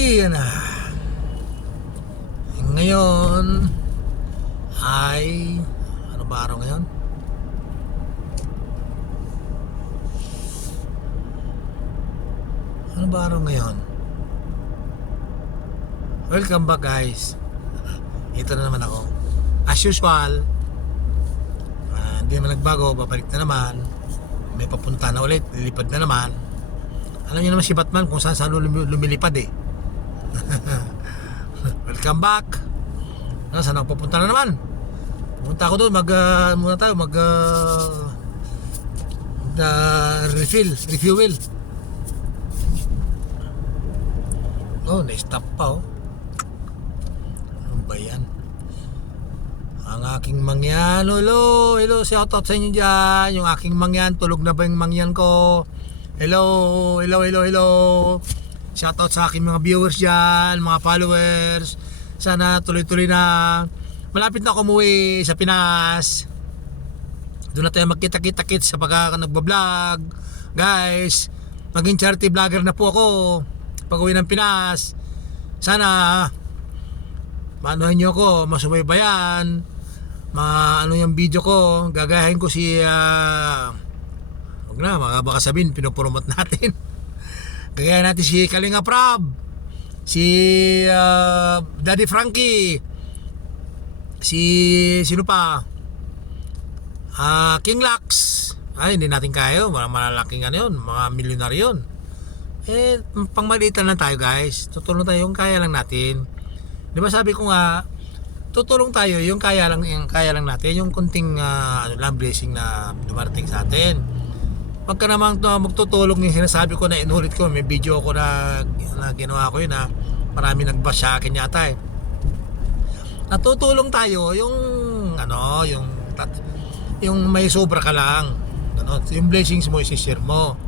Yan na. Ngayon ay ano ba araw ngayon? Ano ba araw ngayon? Welcome back guys. Ito na naman ako. As usual, hindi naman nagbago, babalik na naman. May papunta na ulit, lilipad na naman. Alam niyo naman si Batman kung saan lumilipad eh. Welcome back. Saan ako pupunta na naman? Pupunta ako doon, muna tayo refuel. Oh, na-stop pa oh. Ano ba yan? Ang aking mangyan. Hello, shoutout sa inyo dyan. Yung aking mangyan, tulog na ba yung mangyan ko? Hello. Shoutout sa aking mga viewers dyan, mga followers. Sana tuloy-tuloy na. Malapit na ako umuwi sa Pinas. Doon na tayo magkita-kita-kits sa pagka nagbablog. Guys, maging charity vlogger na po ako pag uwi ng Pinas. Sana maanuhan nyo ako, masubaybayan, ano yung video ko. Gagayahin ko si wag na, baka sabihin pinopromote natin. Gagayahin natin si Kalinga Prab, si Daddy Frankie, si sino pa, King Lax. Ay, hindi natin kaya yun, malalaking ano yun, mga milyonaryo yun. Pangmalitan lang tayo guys. Tutulong tayo yung kaya lang natin. Di ba sabi ko nga, tutulong tayo yung kaya lang natin, yung kunting blessing na dumarating sa atin. Pagka naman magtutulong yung sinasabi ko na inulit ko, may video ko na ginawa ko yun na marami nag-bash sa akin yata eh. Natutulong tayo yung yung may sobra ka lang, yung blessings mo i-share mo.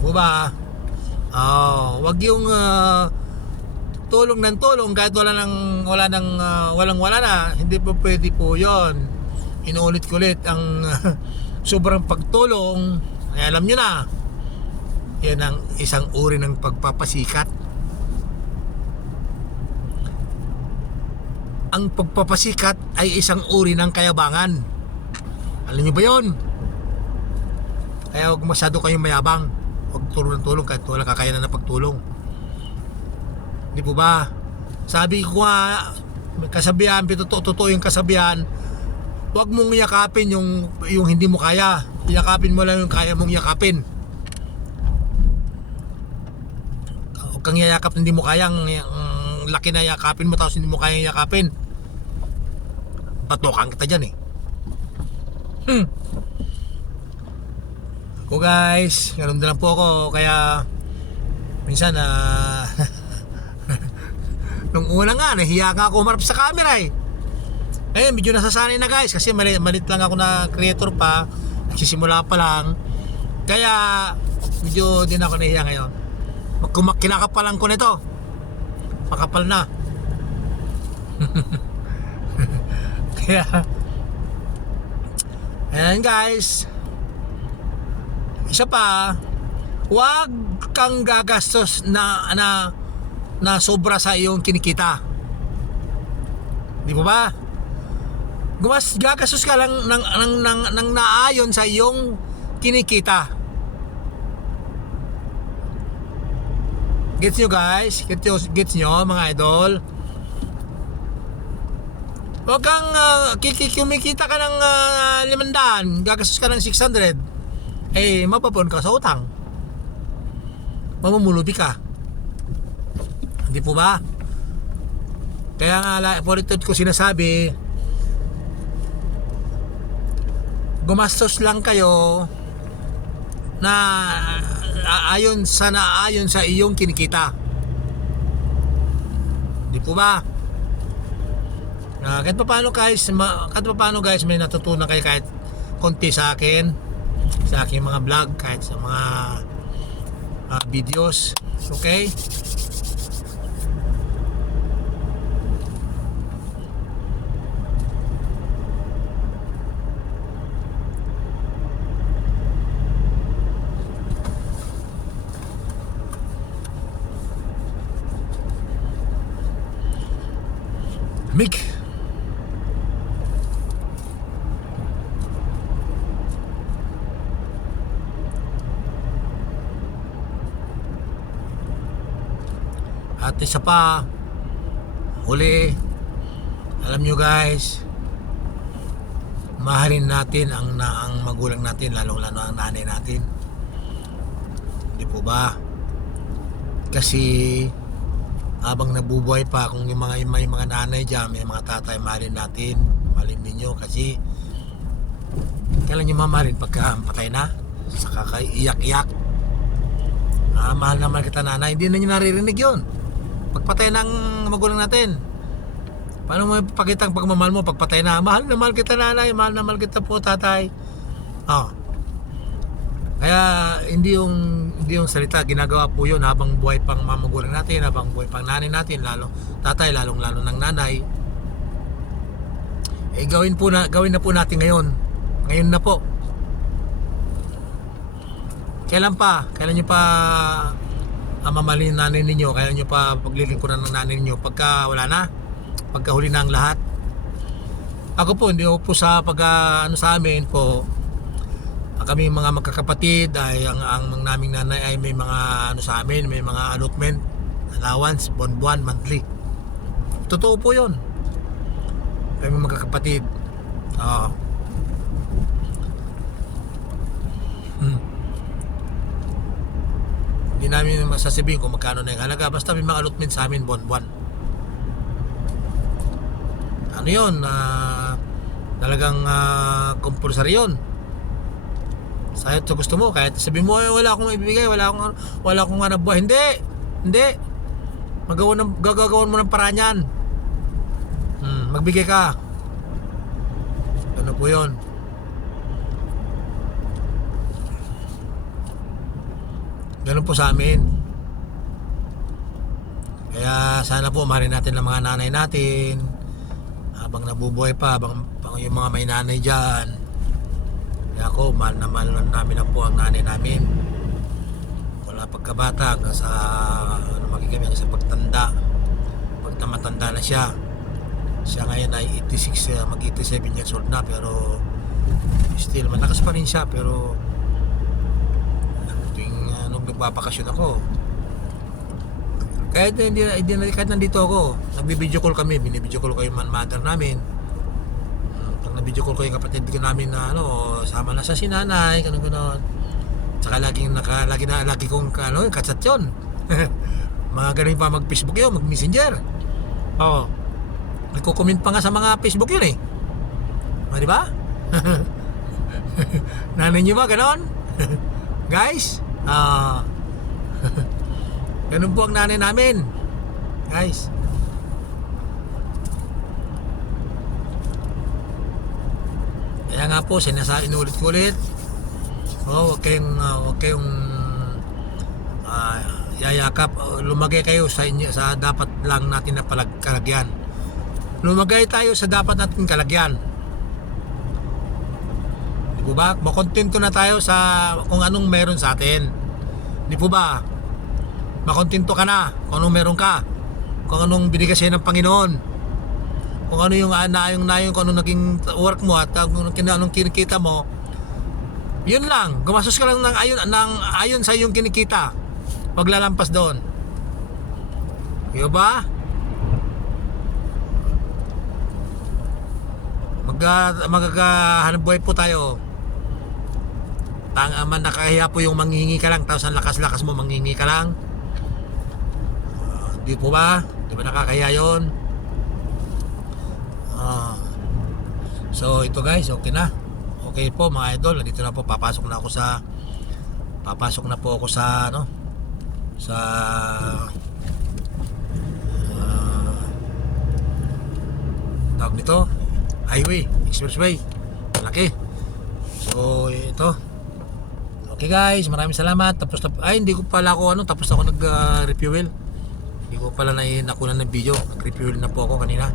Di ba? Wag yung tulong ng tulong kahit wala na, hindi po pwede po yon. Inuulit ko ulit ang sobrang pagtulong ay alam nyo na, yan ang isang uri ng pagpapasikat. Ang pagpapasikat ay isang uri ng kayabangan. Alam nyo ba yon? Kaya huwag masyado kayong mayabang, huwag tulong kahit wala kakayanan ng pagtulong. Di po ba? Sabi ko nga, may kasabihan, totoo yung kasabihan, huwag mong yakapin yung hindi mo kaya. Yakapin mo lang yung kaya mong yakapin. Huwag kang yayakap hindi mo kaya, ang laki na yakapin mo tapos hindi mo kaya yakapin. Patokan kita dyan eh. Ako guys, ganun din lang po ako. Kaya minsan nung una nga, nahiya nga ako umarap sa camera eh. Ngayon, medyo nasasanay na guys. Kasi malit lang ako na creator pa. Nagsisimula pa lang. Kaya, medyo din ako nahiya ngayon. Kinakapalan ko nito. Makapal na. Kaya, ayan guys. Isa pa, huwag kang gagastos na sobra sa iyong kinikita. Di ba? Gagastos ka lang ng naayon sa iyong kinikita. Gets nyo guys? Gets nyo mga idol? Huwag kang kumikita ka ng 500, gagastos ka ng 600. Mapapon ka sa utang. Mamumulubi ka. Hindi po ba? Kaya nga politiod ko sinasabi, gumastos lang kayo na ayon sa iyong kinikita. Hindi po ba? Kahit paano guys, may natutunan kayo kahit konti sa akin, sa aking mga vlog, kahit sa mga videos. Okay? At isa pa, huli, alam nyo guys, mahalin natin ang magulang natin, lalong lalo ang nanay natin. Hindi po ba? Kasi habang nabubuhay pa, kung yung may mga nanay dyan, may mga tatay, mahalin natin, mahalin ninyo. Kasi kailan nyo mamahalin pagka patay na, sa kakaiyak-iyak. Mahal naman kita nanay, hindi na nyo naririnig yun pagpatay ng magulang natin. Paano mo ipapakita ang pagmamahal mo pagpatay na? Mahal na mahal kita nanay, mahal na mahal kita po tatay. Kaya hindi yung salita, ginagawa po yun habang buhay pang magulang natin, habang buhay pang nanay natin, lalo tatay, lalong lalo ng nanay. Gawin na po natin ngayon na po. Kailan nyo pa mamahalin ng nanay ninyo? Kailan nyo pa paglilingkuran ng nanay ninyo pagka wala na, pagka huli na ang lahat? Ako po, hindi po sa sa amin po, kami mga magkakapatid ay ang naming nanay ay may mga sa amin, may mga allotment, allowance, buwan-buwan, monthly. Totoo po yun. Kami magkakapatid. Hindi namin masasabihin kung magkano na yung halaga, basta may mga allotment sa amin buwan-buwan. Ano yun? Talagang compulsory yun. Sayot sa gusto mo, kahit sabi mo wala akong ibibigay, wala akong hanap buhay. Hindi. Gagawin mo ng paraan yan. Magbigay ka. Ano po yun? Ganun po sa amin. Kaya sana po mahalin natin ang mga nanay natin habang nabubuhay pa, habang yung mga may nanay dyan. Kaya ako, mahal namin na po ang nanay namin. Wala pagkabata hanggang sa magiging sa pagtanda. Pag matanda na siya ngayon ay 86, mag 87 years old na, pero still malakas pa rin siya. Pero nung nagbabakasyon ako, kahit nandito ako, nagbibideo call kami, binibideo call ko yung mother namin. Pag nabideo call ko yung kapatid ko namin na sama na sa sinanay, gano'n. Tsaka lagi kong katsat yun. Mga ganun pa mag-Facebook yun, mag-messenger. Nagko-comment pa nga sa mga Facebook yun eh. Di ba? Nanay nyo ba gano'n? Guys, ganun po ang nanay namin, guys. Kaya nga po, inulit-ulit. Huwag kayong yayakap. Lumagay kayo sa dapat lang natin na kalagyan. Lumagay tayo sa dapat natin kalagyan. Di po ba? Makontento na tayo sa kung anong meron sa atin. Di po ba? Makontento ka na kung anong meron ka, kung anong binigay sa'yo ng Panginoon, kung ano yung kung anong naging work mo at anong kinikita mo. Yun lang, gumastos ka lang ng ayon sa iyong kinikita, paglalampas doon. Di ba? Maghahanap buhay po tayo. Nakahiya po yung manghingi ka lang, tapos ang lakas-lakas mo manghingi ka lang. Di po ba? Di ba nakakahiya yun? So ito guys, okay na. Okay po mga idol, nandito na po, papasok na po ako sa tawag nito, highway, expressway, malaki. So ito, okay guys, maraming salamat. Hindi ko pala ako tapos ako nag-refuel. Hindi ko pala nakunan ng video. Nag-refuel na po ako kanina.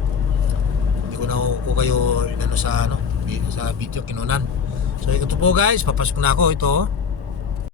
Hindi ko na ko kayo sa video kinunan. So ito po guys, papasok na ako. Ito